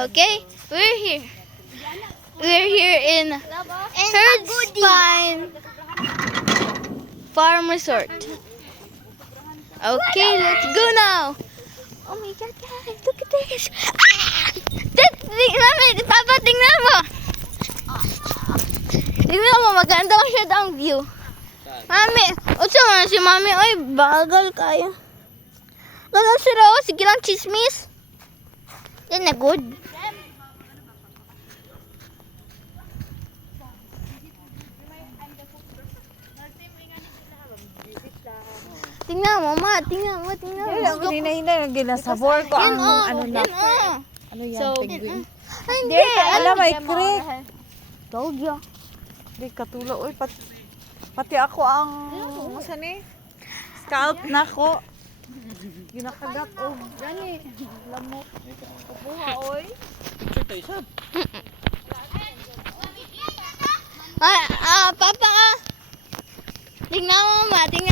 Okay, we're here. We're here in Herdspine Farm Resort. Okay, let's go now. Oh my God, guys, look at this. Ah! Papa, tingnan mo. Tingnan mo, maganda ko siya ang view. Mami, unsa man si Mami? Ay, bagal kaya. Ganun si Rose, sige lang chismis. Yan na good. Tingnan mo, ma. Tingnan mo. Ay, ang hinay-hinay ang ginasabor ko ang ano na. Ano yan, So, penguin? Ay, hindi. Alam, may creek. Told you. Di katulo, oy, pati ako ang, saan eh? Scalp na ko. Ginakagat, oh, gani. Lamok. Kabuha, oy. Papa, tingnan mo, ma. Tingnan